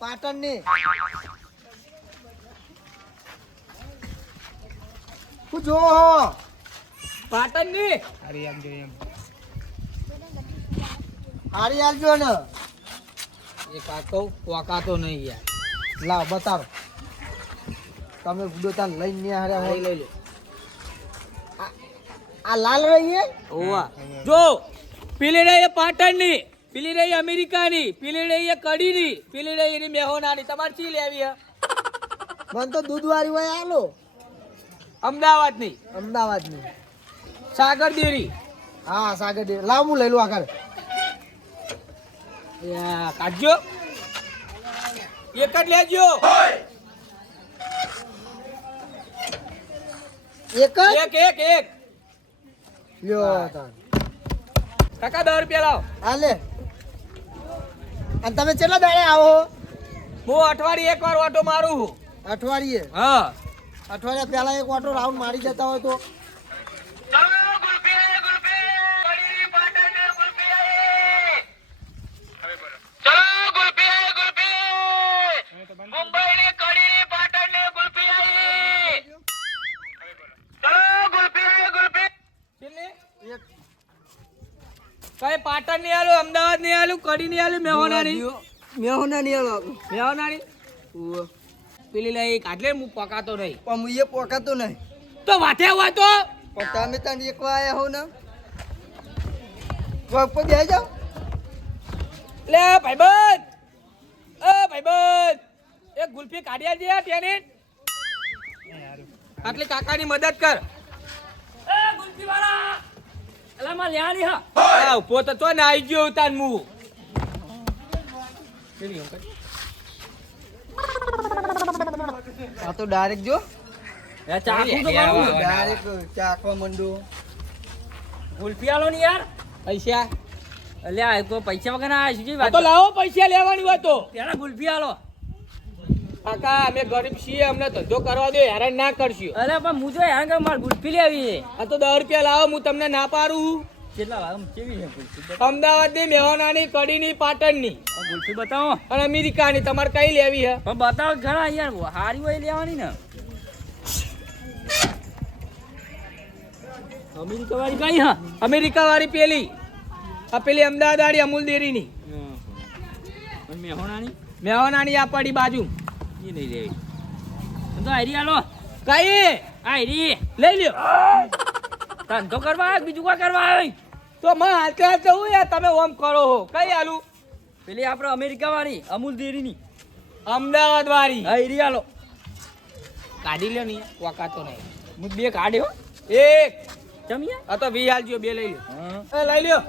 પાટણની હું જો પાટણની હારી આલજો ને એ કાકો વાકાતો નહીં યાર લાવ બતાવો તમે બુડોતા લઈને હારે હોય લઈ લે આ લાલ રહી ઓવા જો પેલી રહી પાટણની, પેલી રહી અમેરિકાની, પેલી રહી કડીની, પેલી રહી મેહોનાની. તમારે ચી લેવી હે? મને તો દૂધ વાળી હોય આલો અમદાવાદની અમદાવાદની સાગર ડેરી. હા સાગર ડેરી લાવ હું લઈ લઉં આગળ કાઢજો એક જ લેજો. એક જ એક એક એક લ્યો તાન કાકા 10 રૂપિયા લાવ. હાલે અને તમે કેટલા દાડે આવો હું અઠવાડિયે એક વાર ઓટો મારું છું. અઠવાડિયે હા અઠવાડિયા પહેલા એક ઓટો રાઉન્ડ મારી જતા હોય તો કઈ પાટણ ની આલું, અમદાવાદ ની આલું, કડી ની આલું, મેહોનાની મેહોના નહીં આલો મેહોનાની પેલી લઈ કાઢલે હું પકાતો નહીં. પણ હું એ પોકાતો નહીં તો વાથે હોય તો પણ તમે તને એક વાર આયા હો ને વર્ક પર બેસી જાઓ લે ભાઈબંધ, એ ભાઈબંધ એક ગુલ્ફી કાઢી આલજે ત્યાંની. આટલી કાકાની મદદ કર. એ ગુલ્ફી વાળા અલા માં લ્યાની હા આ ઉભો તો તો ને આવી ગયો ઉતાન મુ આ તો ડાયરેક્ટ જો એ ચાકુ તો મારું ડાયરેક્ટ ચાખવા મંડો ગુલ્ફી આલો ને યાર પૈસા અલ્યા કો પૈસા વગર આ શું વાત તો લાવો પૈસા લેવાની હોય તો પેલા ગુલ્ફી આલો. કાકા અમે ગરીબ છીએ, અમને ધંધો કરવા દો, હેરાન ના કરશો. અરે પણ હું જો હેરાન કર માર ગુલ્ફી લેવી છે. આ તો 10 રૂપિયા લાવો, હું તમને ના પાડું. કેટલા લાવો કેવી છે ગુલ્ફી? અમદાવાદની, મેહોનાની, કડીની, પાટણની. ગુલ્ફી બતાવો. અને અમેરિકાની તમારે કઈ લેવી છે? પણ બતાવો ઘણા યાર, હારી હોય લેવાની ને. અમેરિકા વાળી કઈ હા? અમેરિકા વાળી પેલી. આ પેલી અમદાવાદ વાળી અમૂલ ડેરીની. મેહોનાની? મેહોનાની આ પડી બાજુ. ઈ નહીં લેવી. તો આઈરી આલો. કઈ? આઈરી લઈ લ્યો. ધંધો કરવા આવે બીજું કોઈ કરવા આવે તો માં હાલતે હાલતે હું યાર તમે ઓમ કરો હો. કઈ આલુ? પેલી આપણે અમેરિકા વાળી અમૂલ ડેરીની. અમદાવાદ વાળી આઈરી આલો. કાઢી લ્યો ની વાકાતો નહીં. હું બે કાઢ્યો. એક જમીએ આ તો 20 આલજો, બે લઈ લ્યો. એ લઈ લ્યો.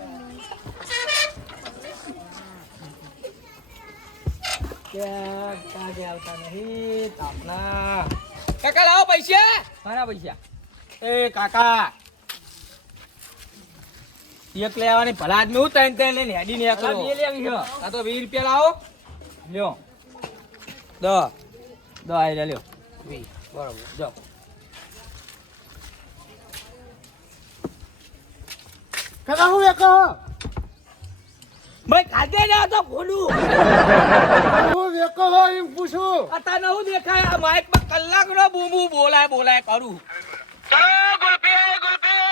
કાકા લાવો પૈસા. મારા પૈસા. એ કાકા એક લેવાની ભલા આદમી હું ત્રણ ત્રણ લઈને હેડી ને કરો. આ તો 20 રૂપિયા લાવો. લ્યો 10 આઈ લ્યો 20 બરાબર. જાઓ કાકા હું એક ભાઈ કાજે ના તો ખોલું. હું વેકો હોય એમ પૂછું અતા નહું દેખાય આ માઈક માં કલાક નો બૂમુ બોલાય બોલાય કરું. ચલો ગુલ્ફી ગુલ્ફી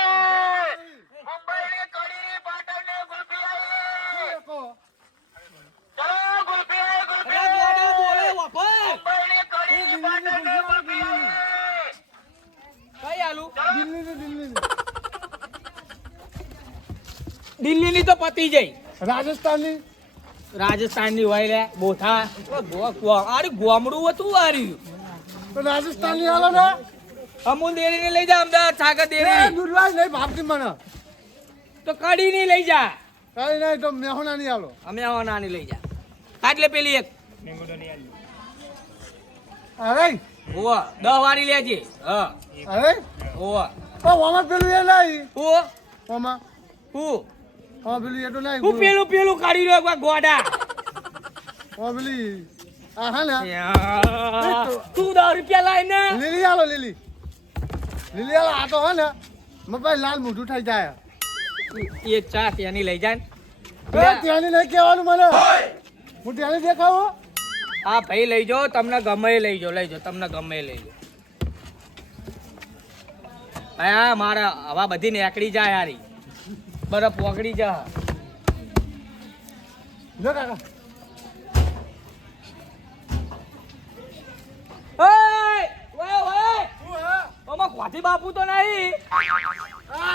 મુંબઈ ની કડી પાટણ ને ગુલ્ફી આવી. ચલો ગુલ્ફી ગુલ્ફી બોડા બોલે વફર મુંબઈ ની કડી પાટણ ને ગુલ્ફી આવી. કઈ આલુ? દિલ્હી ની તો પતી જઈ. રાજસ્થાનની રાજસ્થાનની હોય લે બોથા અરે ગોમડું હતું આર્યું તો રાજસ્થાનની હાલો ને અમૂલ ડેરી ને લઈ જા. અમદાવાદ સાગર ડેરી દૂધવાજ નહીં ભાવતી મને તો કડી ની લઈ જા. કઈ નહીં તો મેહોના ની હાલો. અમે નાની લઈ જા. કાટલે પેલી એક અરે ઓવા 10 વાળી લેજે. હા અરે ઓવા ઓ ઓમાં પેલું એ નહીં ઓ ઓમાં હું ઓ પેલું એ તો નહીં હું પેલું પેલું કાઢી રહ્યો ગોડા. ઓ પેલી આ હા ને તું 10 રૂપિયા લાય ને લીલી હાલો લીલી લીલી હાલો આ તો હે ને મભાઈ લાલ મોઢું થઈ જાય એ ચા ત્યાંની લઈ જાય. ત્યાંની નહીં કહેવાનું મને હું ત્યાંની દેખાવું આ ભાઈ લઈ જાઓ, તમને ગમે એ લઈ જાઓ, તમને ગમે એ લઈ જાઓ. હા મારા હવા બધી નીકળી જાય યારી, બરફ ઓગળી જા. જો કાકા કોથી બાપુ તો નહીં.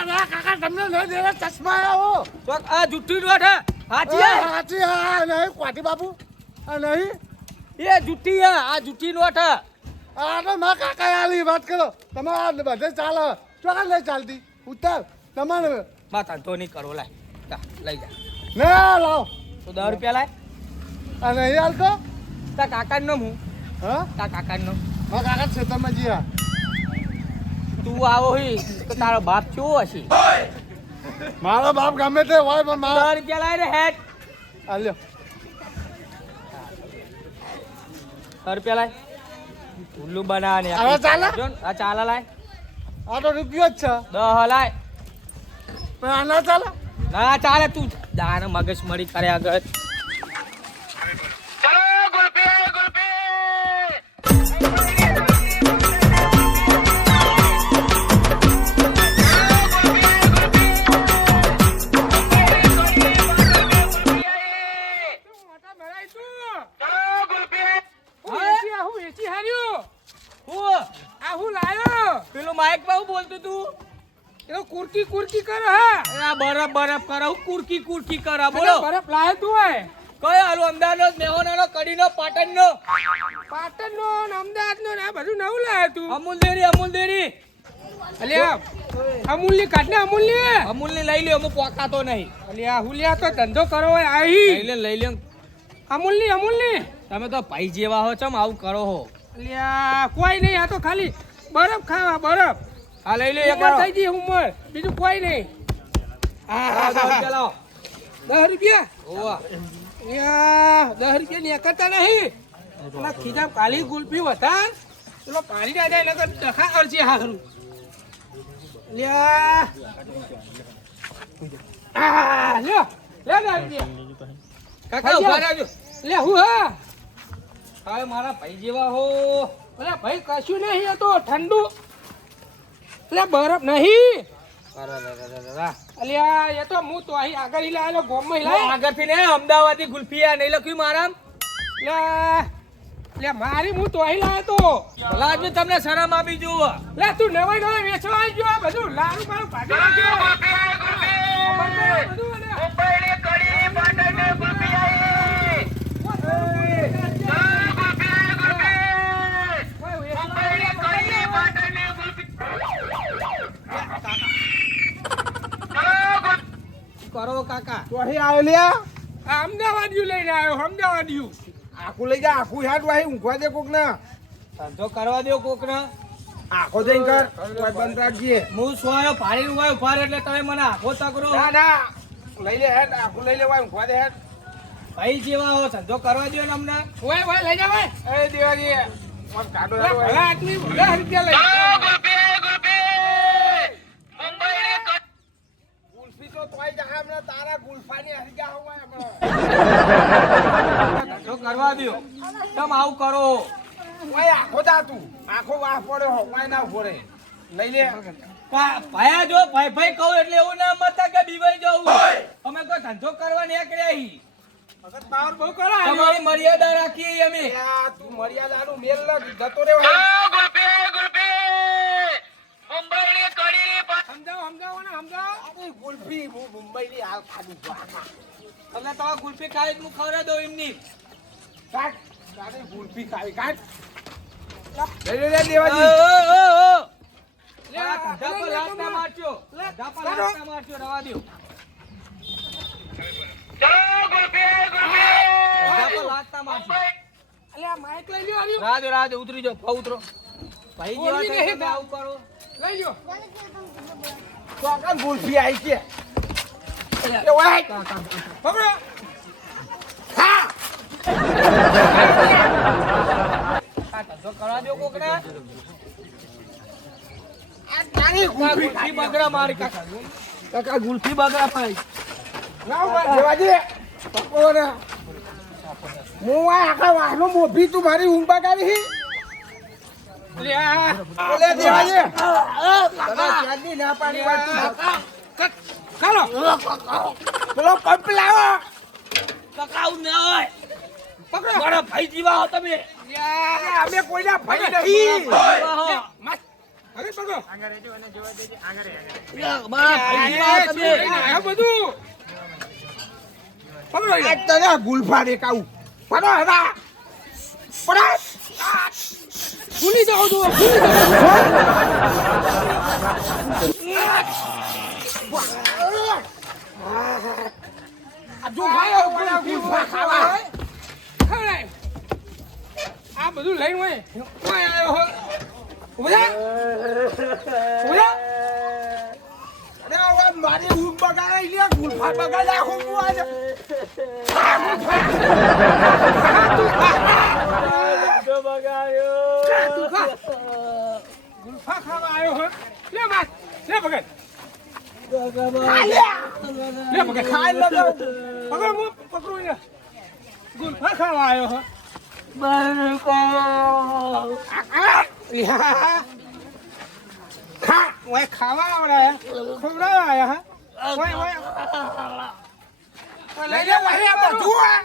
ના કાકા તમને નહીં દેવા ચશ્મા આવો આ જુઠ્ઠી નોટ હે. હાચી હે? સાચી હા નહીં કોટી બાપુ આ નહીં એ જુઠ્ઠી હે, આ જુઠ્ઠી નોટ હે. આ તો મારા કાકા આલી વાત કરો તમે આ બધે ચાલે ચોકા નહીં ચાલતી ઉતાર તમારે બા ધંધો નહીં કરો, લાય લઈ જા. ના લાવ તો 10 રૂપિયા લાય. આ નહીં હાલતો તા કાકા નો હું હા તા કાકા નો મારા કાકા ખેતરમાં જીયા તું આવો હી તો તારો બાપ કેવો હશે? મારો બાપ ગમે તે હોય પણ મારા 10 રૂપિયા લાય રે હેડ. હાલ્યો 10 રૂપિયા લાય. ઉલ્લુ બનાવે ને હવે ચાલે? આ ચાલે લાય. આ તો રૂપિયો જ છે 10 લાય. પણ આ ના ચાલે ના ચાલે, તું દાન મગજ મરી કરે આગળ. પેલો માઇક માં બોલતું તું એનો કુરકી કુરકી કરે હા આ બરફ બરફ કરે, હું કુરકી કુરકી કરે. બોલો બરફ લાયો તું હોય કયો હાલો? અમદાવાદ નો, મેહોણાનો, કડીનો, પાટણનો, પાટણનો ને અમદાવાદનો ને આ બધું નવું લાયો તું અમૂલ ડેરી, અમૂલ ડેરી. અલ્યા અમૂલની કાઢને અમૂલની અમૂલની લઈ લ્યો, હું પોકાતો નહીં. અલ્યા હુલિયા તો ધંધો કરો હોય આહી લઈ લ્યો. અમૂલની તમે તો ભાઈ જેવા હો, ચમ આવું કરો હો? અલ્યા કોઈ નહીં, આ તો ખાલી બરફ ખાવા બરફ આ લઈ લ્યો એક ઉંમર થઈ ગઈ ઉંમર, બીજું કોઈ નહીં. 10 રૂપિયા લાવો. 10 રૂપિયા ઓવા યા 10 રૂપિયા ની એકતા નહીં. પેલા ખીજામ કાલી ગુલ્ફી વધાર પેલો પાણી ના જાય નકર ડખા અરજી હારું. લ્યા લ્યો લે 10 રૂપિયા કાકા ઉભા રહેજો. લે હું હા હવે મારા ભાઈ જેવા હો. અરે ભાઈ કશું નહીં, આ તો ઠંડુ એટલે બરફ નહીં. અલ્યા એ તો હું તો અહીં આગળ ઈ લાયેલો ગોમમાં લાય આગળથી ને અમદાવાદી ગુલ્ફિયા નહીં લખ્યું મારા. લે મારી હું તો અહીં લાયો તો. ભલા આદમી તમને શરમ આપી જુઓ. લે તું નવાઈ નવાઈ વેચવા આવી ગયો આ બધું લારું મારું ભાગી નાખ્યો. બધું અને કરો કાકા. તો અહીં આવ્યો લ્યા આ અમદાવાદિયું લઈને આવ્યો અમદાવાદિયું. આખું લઈ જા આખું હેડ વાહી ઊંઘવા દે કોક ના ધંધો કરવા દો કોક ને. આખો જઈને કર કોઈ બંધ રાખજે હું સોયો ભાડી ઉભા ઉભા રહે એટલે તમે મને આખો તકરો. ના ના લઈ લે હેડ આખું લઈ લે વાય ઊંઘવા દે હેડ ભાઈ જેવા હો, ધંધો કરવા દો ને અમને. ઓય ઓય લઈ જા ભાઈ. એ દેવાજી મત કાઢો લે ભલા આદમી 10 રૂપિયા લઈ ગુલ્ફી તો તોય જા હમણાં તારા ગુલ્ફાની હરી જા હોય હમણાં ધંધો કરવા દો. તમે આવું કરો. ઓય આખો જા તું આખો વાહ પડ્યો હો વાય ના ઉભો રે લઈ લે ભાયા જો ભાઈ ભાઈ કહું એટલે એવું ના મતા કે બીવાઈ જવું. અમે કોઈ ધંધો કરવા નીકળ્યા હી. મગજ પાવર બહુ કરો તમારી મર્યાદા રાખી અમે. યાર તું મર્યાદાનું મેલ ના જતો રે સમજાવો સમજાવો ને સમજાવો. આ ગુલ્ફી હું મુંબઈની હાલ ખાધું છું તમને તો ગુલ્ફી ખાઈ હું ખવડાવી દઉં એમની. કાટ કાટે ગુલ્ફી ખાવી કાટ લઈ લે ઓ, દેવાજી ઓ, ઓ, ઓ. લે, આ ધંધા પર લે, લાત ના લે, મારજો. લે, ધંધા પર ચાલો. લાત ના મારજો, રવા દ્યો. ધંધા પર લાત ના મારજો. અલ્યા માઈક લઈ લ્યો આલ્યો. રાહ દો, ઉતરી જાઓ, ભાવ ઉતરો. ભાઈ જેવા બોલવી થઈ નહીં તમે આવું કરો. લઈ લ્યો. તો આ ગુલ્ફી આવી છે એ ઓય પકડો. ખા આ ધંધો કરવા દો કોકને. આ તારી ગુલ્ફી ગુલ્ફી બગડા મારી કાકા. કાકા ગુલ્ફી બગડા ભાઈ. ના ઉભા દેવાજી પકડો ને હું આ આખા વાહનો મોભી તું મારી ઊંઘ બગાડી લે ઓલે દેવાજે ચાંદી ના પાણી વાત તું ખાલો પેલો પંપ લાવો પકાવ ન હોય પકડો મારા ભાઈ જીવા હો તમે અમે કોઈના ભાઈ નહીં અરે પકડો મારા ભાઈ જીવા હો તમે આ બધું પકડો આ તને ગુલફા દેખાવું પકડો હરા પકડો ભૂલી જાઓ તો આ જો ખાયો પેલા ગુલફા ખાવા ખવડાય આ બધું લઈને હોય કોઈ આવ્યો હો ઉભા ઉભા અરે આ મારી ઊંઘ બગાડાઈ લે ગુલફા બગાડા હું આજે ગુલફા ખાવા આવ્યો હો લે બાત લે ભગત લે ભગત ખાઈ લો પકડ હું પકડું ને ગુલફા ખાવા આવ્યો હો ખા ઓય ખાવા આવડા ખવડાવા આયા હા ઓય ઓય લઈ લે ભાઈ આ બધું આ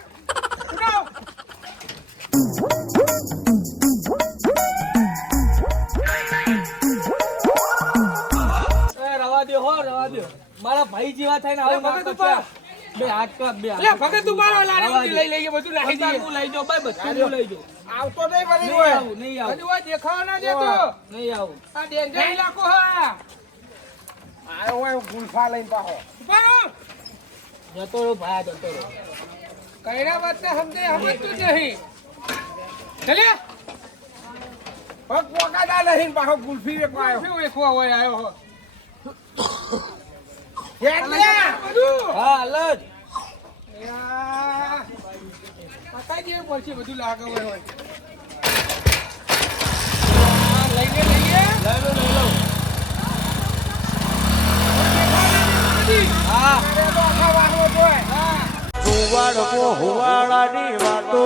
રવા દો મારા ભાઈ જેવા થઈને હવે બે હાથ કર બે લે ભગત તું મારો લાડુ લઈ લઈએ બધું નાખી દઈએ હું લઈ જાઉં ભાઈ બધું હું લઈ જાઉં આવતો નહીં બની નહીં હોય આવું નહીં આવું હજુ આ દેખાવા ના દેતો નહીં આવું આ ડેન્જર ઇલાકો હા આયો હોય ગુલફા લઈને પાહો પાહો જતો રહો ભાઈ જતો રહો કઈના વાત ને સમજતું જ નહીં ચલે પગ પોકાડા નહીં પાહો ગુલ્ફી વેકવા આવ્યો ગુલ્ફી વેકવા હોય આવ્યો હો હા લજ પતા જે પડશે બધું લાગે હોય લઈને હા આખા વાહનો જોય હુવાડકો હુવાડાની વાતો